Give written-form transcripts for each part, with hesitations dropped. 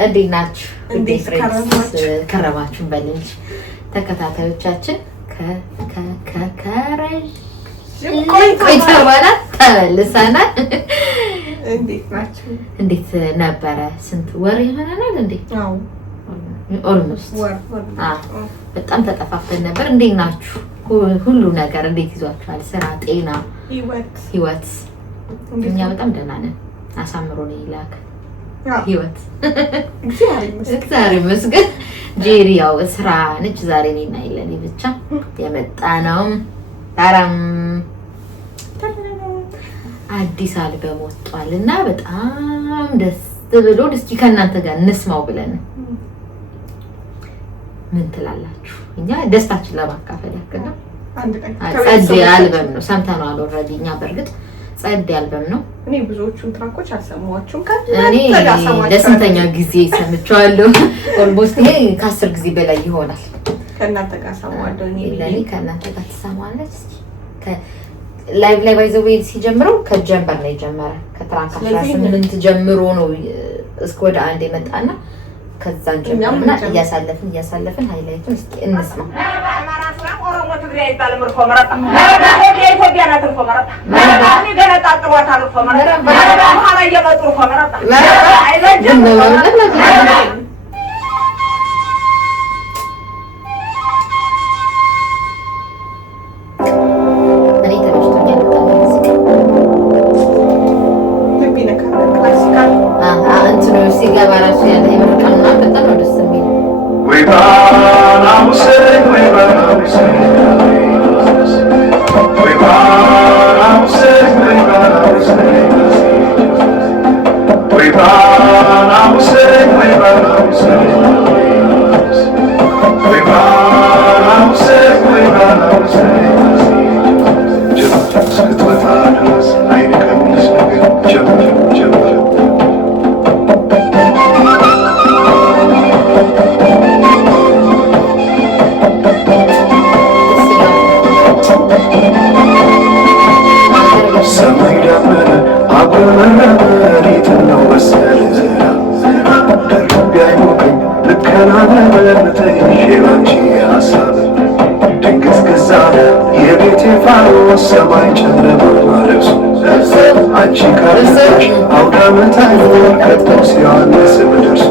እንዴት ናችሁ? እንዴት ከረማችሁ? በልጅ ተከታታዮቻችን ቆይታ በኋላ ተመልሰናል። እንዴት ናችሁ? እንዴት ነበረ? ስንት ወር ይሆናል እንዴ? አዎ ኦልሞስት በጣም ተጠፋፍተን ነበር። እንዴት ናችሁ? ሁሉ ነገር እንዴት ይዟችኋል? ስራ፣ ጤና፣ ህይወት? እኛ በጣም ደህና ነን። አሳምሮ ነው ይላክ ህይወት እግዚአብሔር ይመስገን። ጄሪ ያው ስራ ነች ዛሬ እኔና ይለኔ ብቻ የመጣ ነው። ታራም አዲስ አልበም ወጥቷልና በጣም ደስ ብሎ እስኪ ከእናንተ ጋር እንስማው ብለን ምን ትላላችሁ? እኛ ደስታችን ለማካፈል ያክል ነው። ጸድ አልበም ነው ሰምተናል ኦልሬዲ። እኛ በእርግጥ ጸድ አልበም ነው። እኔ ብዙዎቹን ትራኮች አልሰማኋቸውም። እኔ ለስንተኛ ጊዜ ሰምቻለሁ? ኦልሞስት ይሄ ከ10 ጊዜ በላይ ይሆናል። ከእናንተ ጋር ሰማዋለሁ። እኔ ከእናንተ ጋር ትሰማለች። ላይቭ ላይ ባይዘው ሲጀምረው ከጀምበር ነው የጀመረ። ከትራክ 18 ጀምሮ ነው እስከ ወደ አንድ የመጣና ከዛን ጀምረና እያሳለፍን ሃይላይቱን እስኪ እንስማ። ኦሮሞ ትግሬ አይባልም እርፎ መረጣ የኢትዮጵያ ናት እርፎ መረጣ እኔ ገና ጣጥሯታል እርፎ መረጣ በኋላ እየመጡ እርፎ መረጣ አይበጅም ሰማይ ጨለማ ማለብሱ አንቺ ካለሽ አውዳመት አይኖር ከቶ ሲያነስ ምድርሱ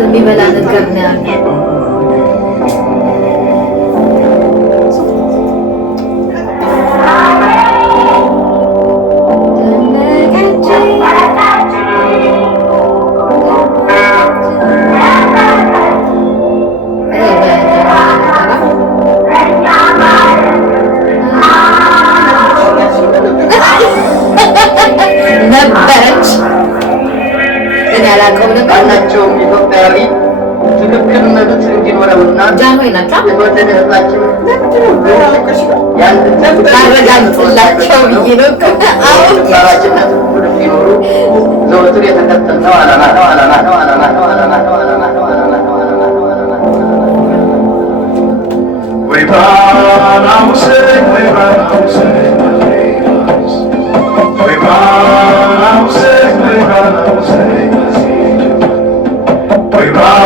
የሚበላ ነገር ነው ያለው። ነበረች ግን ያላቀው ነበር ናቸው ኢትዮጵያዊ ትክክል መብት እንዲኖረውና ጃንሆይ ናቸው የተወደደ ህዝባችን ያረጋግጥላቸው ብዬ ነው። አሁን ባባችነት ሁሉ ሲኖሩ ዘወትር የተከተልነው ዓላማ ነው። ወይ ባና ሙሴን ወይ ባና ሙሴን ወይ ባና ሙሴን ወይ ባና ሙሴን ወይ ባና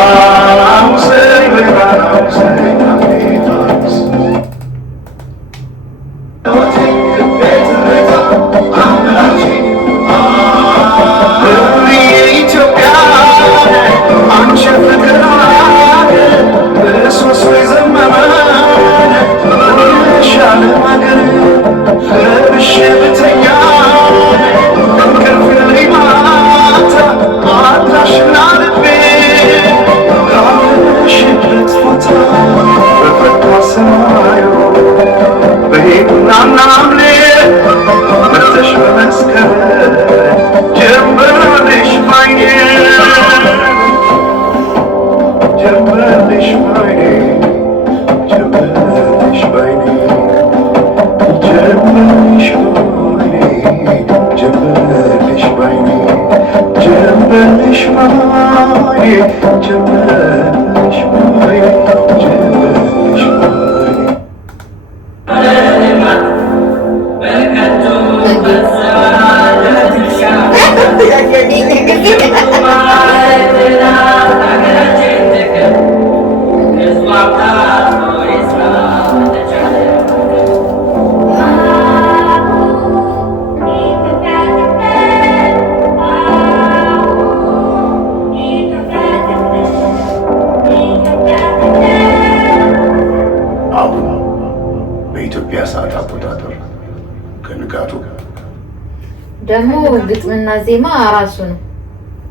ደግሞ ግጥምና ዜማ ራሱ ነው።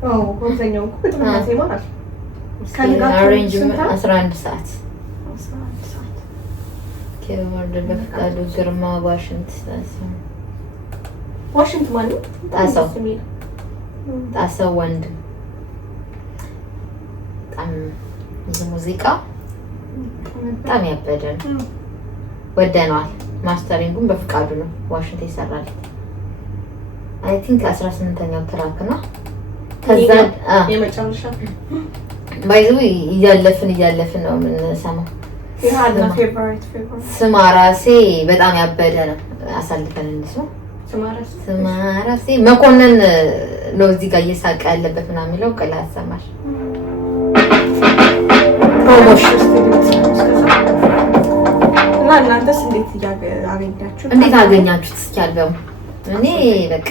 አዎ ወዘኛው ግጥምና ዜማ ራሱ አሬንጅመንት 11 ሰዓት ከወርድ በፍቃዱ ግርማ ዋሽንት ማለት ጣሰው ወንድ ሙዚቃ በጣም ያበደ ነው። ወደነዋል። ማስተሪንጉን በፍቃዱ ነው ዋሽንት ይሰራል። አይ ቲንክ 18ኛው ትራክ ነው። ከዛ የመጨረሻ ባይዘው እያለፍን ነው የምንሰማው። የሃና ፌቨራይት ስማ ራሴ በጣም ያበደ ነው። አሳልፈን እንስማ። ስማ ራሴ መኮንን ነው እዚህ ጋር እየሳቀ ያለበት ምናምን የሚለው ቀላ ያሰማል። ፕሮሞሽን እና እናንተስ እንዴት አገኛችሁት? እስኪ አልበሙ እኔ በቃ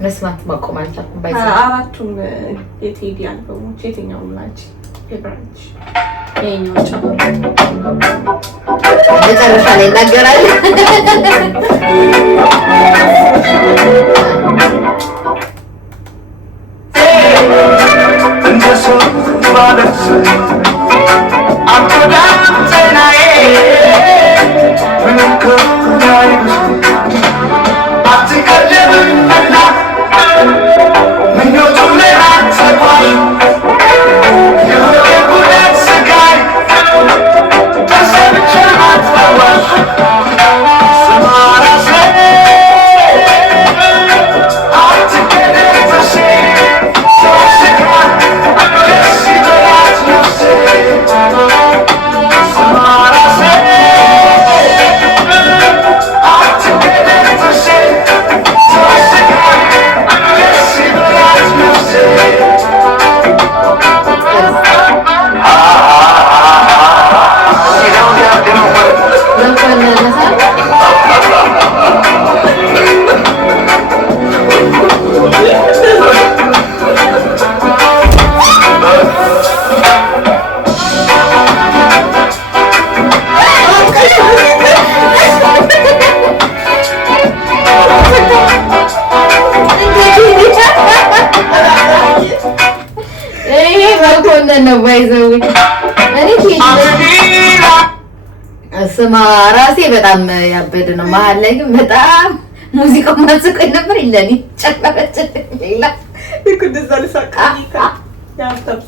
መስማት ማቆም አልቻልኩም። ባይዘው አራቱም የቴዲ አልበሞች የትኛው ናቸው ፌቨራይት? መጨረሻ ላይ እናገራለን። ነው ባይዘው እኔ ስማ ራሴ በጣም ያበደ ነው። መሀል ላይ ግን በጣም ሙዚቃው ማስቆይ ነበር ይለኒ ጨቀጨቀ ሌላ ይኩደዛ ለሳቃኒካ ያፍታብ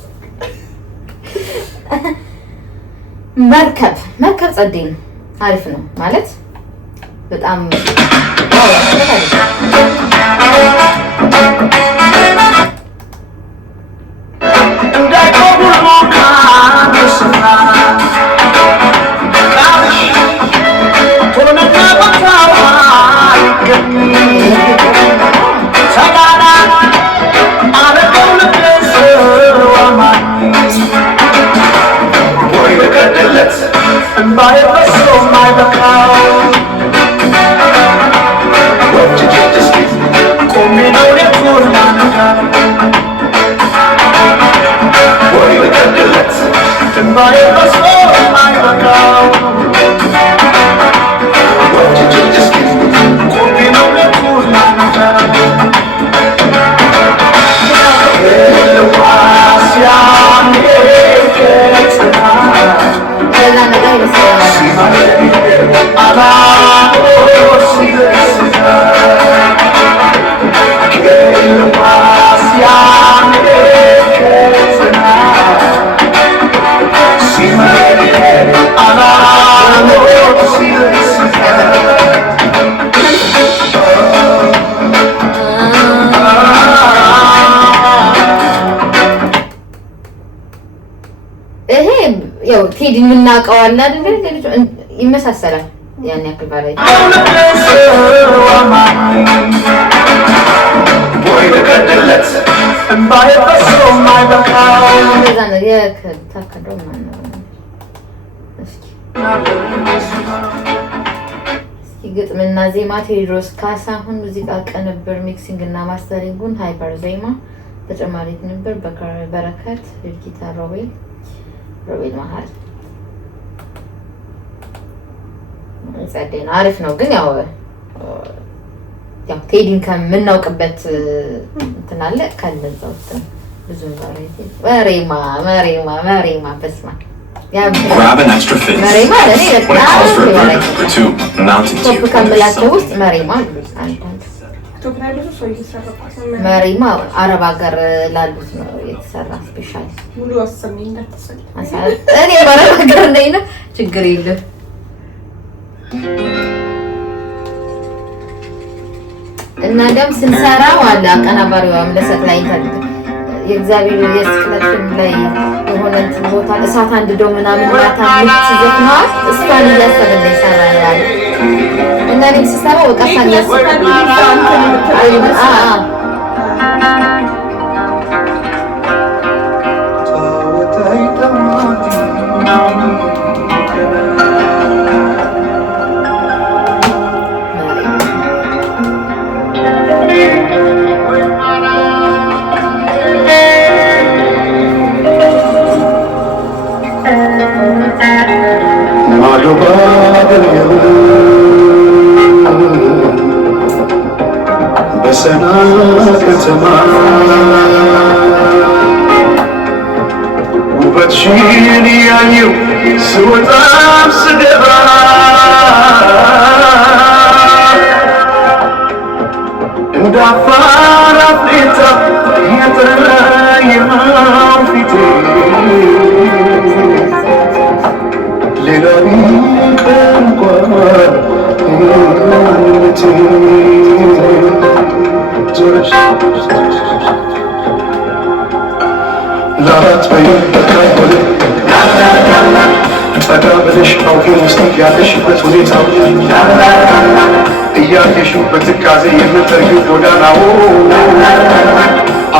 መርከብ ጸደይ ነው። አሪፍ ነው ማለት በጣም ያው ቴዲ የምናውቀው አለ አይደል? ይመሳሰላል ያን ያክል ባላይ ወይ ለቀደለት እንባዬ ፈሶ ማይበቃው እንደዛ ነው የታከደው ማለት ነው። እስኪ ግጥምና ዜማ ቴዎድሮስ ካሳሁን፣ ሙዚቃ ቅንብር ሚክሲንግ እና ማስተሪንጉን ሃይፐር ዜማ፣ ተጨማሪ ቅንብር በረከት ልጅታ ሮቤል መሀል ጸደይ ነው። አሪፍ ነው ግን ያው ቴዲን ከምናውቅበት እንትን አለ ከነዛ ውስጥ ብዙ ቫራይቲ መሬማ በስማ መሬማ ለኔ በጣም ከምላቸው ውስጥ መሬማ መሪማ አረብ ሀገር ላሉት ነው የተሰራ ስፔሻል ሙሉ አሰሚኝ እንዳትሰል እኔ አረብ ሀገር ነኝ ነው ችግር የለም። እና እንደም ስንሰራው አለ አቀናባሪዋም ለሰላይ የእግዚአብሔር የስቅለት ላይ የሆነ ቦታ እሳት አንድደው ምናምን ማታ ምትዘት ነው እሷን እያሰብን ይሰራል እና እኔም ስሰራው በቃ ሳያስብ በሰና ከተማ ውበትሽን ያየው ስወጣም ስገባ እንደ አፋር አፍሪካ የተለየው ፊቴ ሌላ ቢቀር እንኳን ማንነቴ ላላት በይበቃይሆነ ጠጋ ብለሽ አውጌ ውስጥ ያለሽበት ሁኔታው እያየሽው በትካዜ የምትርጊው ጎዳናው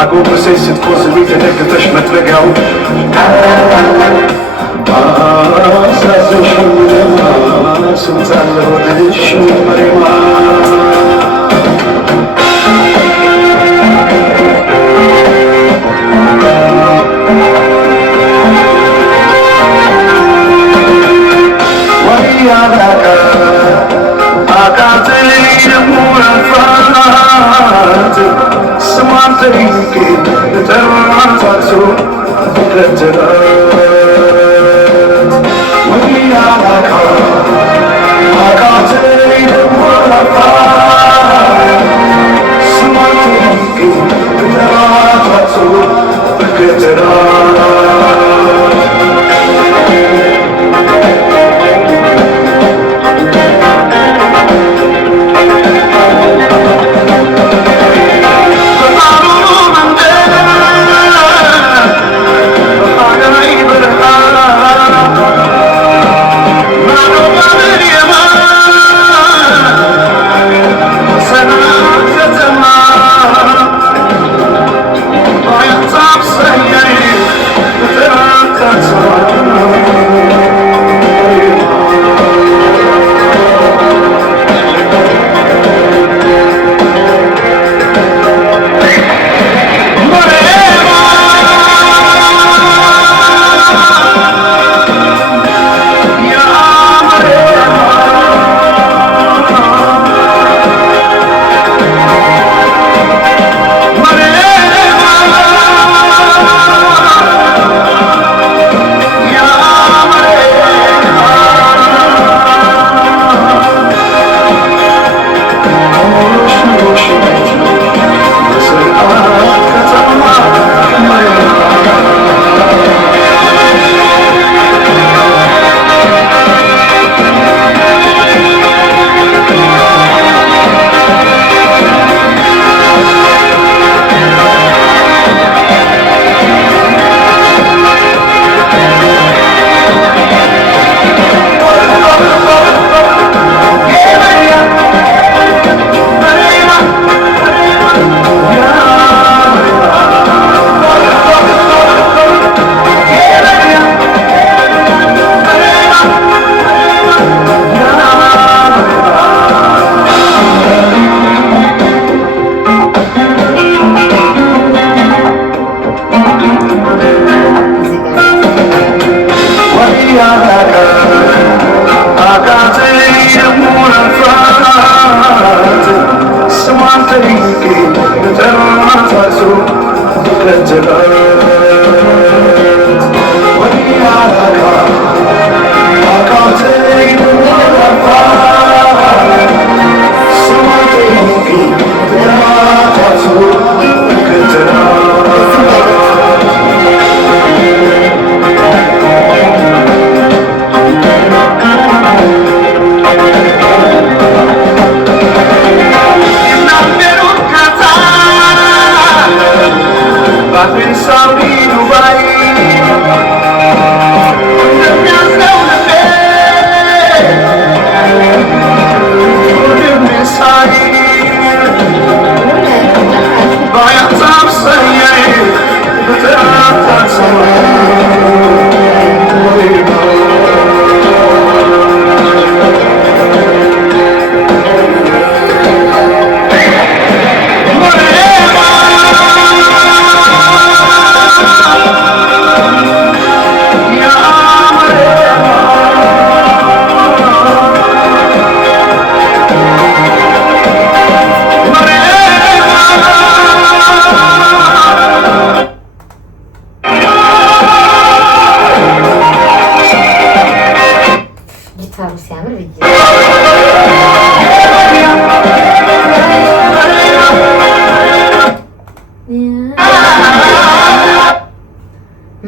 አጎንብሰሽ ስትቆዝሚ ተደግፈሽ መጥረጊያው አሳዘንሽኝና ስንታለ ወደሽ መሬማ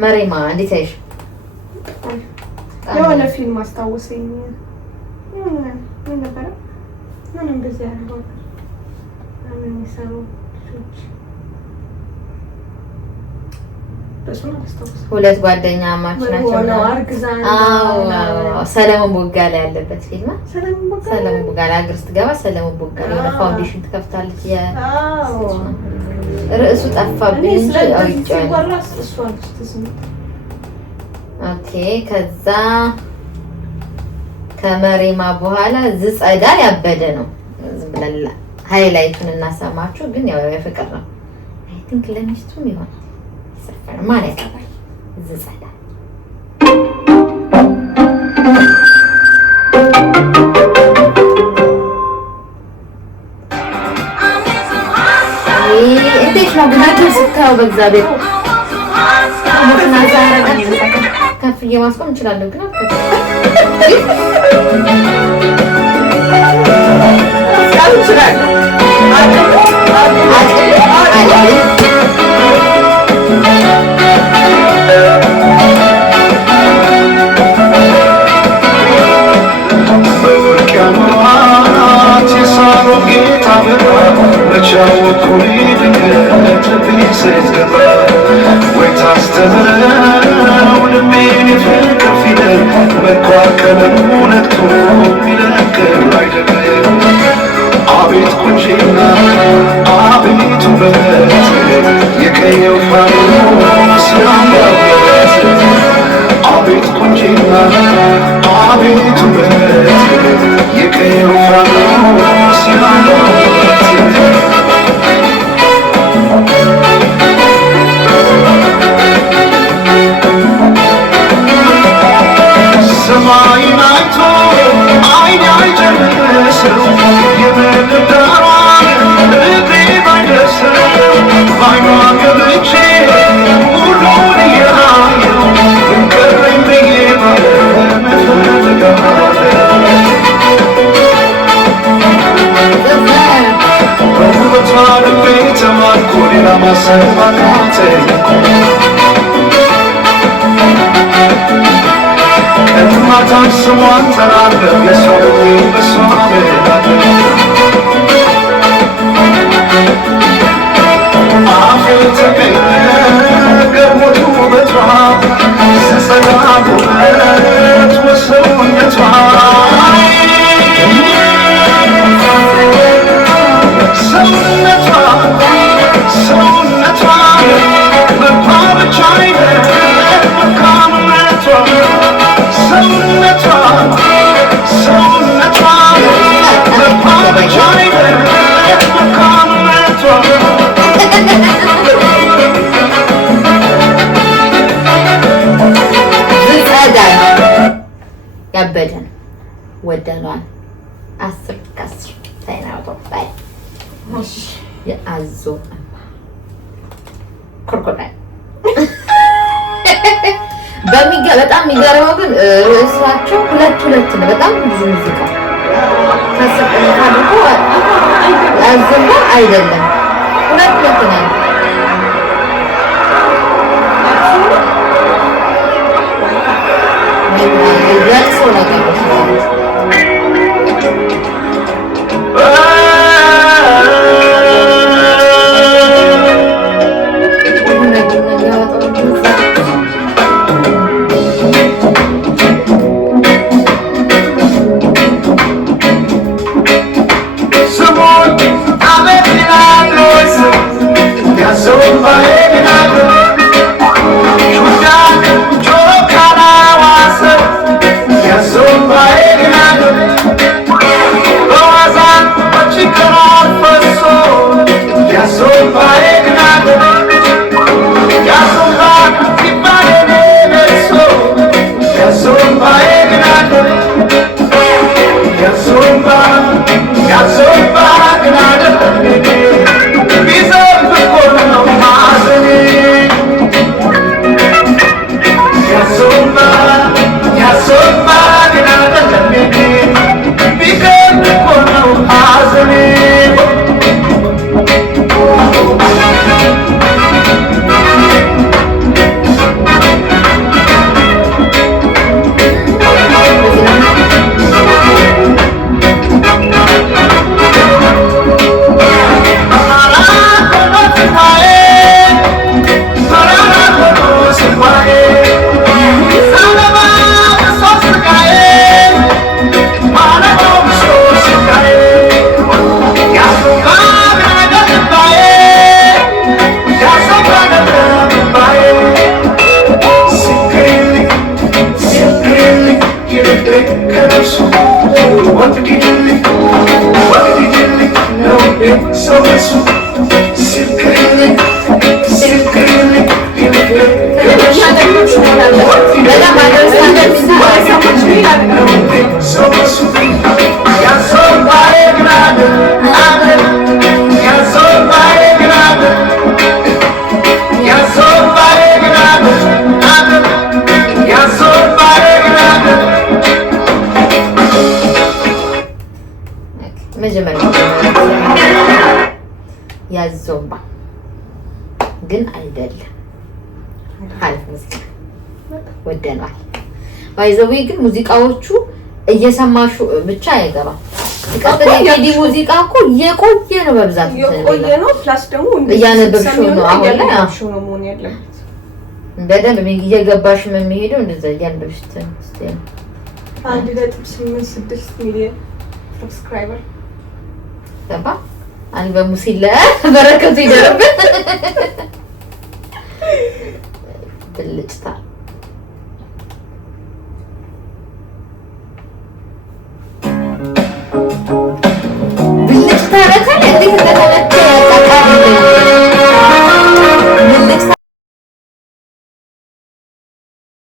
መሬማ እንዴት አይሽ? የሆነ ፊልም አስታወሰኝ። ምን ነበረ? ምንም በዚህ ያለው ምን የሚሰሩ ልጆች ሁለት ጓደኛ ማች ናቸው። ሰለሞን ቦጋለ ያለበት ፊልም። ሰለሞን ቦጋለ አገር ስትገባ ሰለሞን ቦጋለ የሆነ ፋውንዴሽን ትከፍታለች። ርዕሱ ጠፋብኝ እንጂ አውቄዋለሁ። ኦኬ ከዛ ከመሬማ በኋላ ዝጸዳል ያበደ ነው። ዝም ብለን ሃይላይቱን እናሰማችሁ፣ ግን ያው የፍቅር ነው። አይ ቲንክ ለሚስቱም ይሆናል ሰፈር ማን ያቀባል ዝጸዳል እንዴት ነው ግን ስታየው በእግዚአብሔር ከፍዬ ማስቆም እንችላለን ግን ያበደን ወደኗል 10 ከ10 ታይናውቶ ባይ የአዞ ኮርኮዳይል በጣም የሚገርመው ግን ርዕሳቸው ሁለት ነው። በጣም ብዙ ሙዚቃ ታስቀምጣለሁ አዝንባ አይደለም ሁለት ነው። That's what I think. ያዞምባ ግን አይደለም አሪፍ ሙዚቃ ወደናል። ባይዘው ግን ሙዚቃዎቹ እየሰማሹ ብቻ አይገባም። የዲ ሙዚቃ እኮ የቆየ ነው፣ በብዛት የቆየ ነው። ፕላስ ደግሞ እያነበብሽው ነው አሁን ላይ ነው መሆን ያለበት። በደንብ እየገባሽ የሚሄደው እንደዛ እያነበብሽ ትንሽ 1.86 ሚሊዮን ሰብስክራይበር ገባ። አልበሙ ሲለ በረከቱ ይደረብን ብልጭታ ብልጭታ ረከለ እንዴት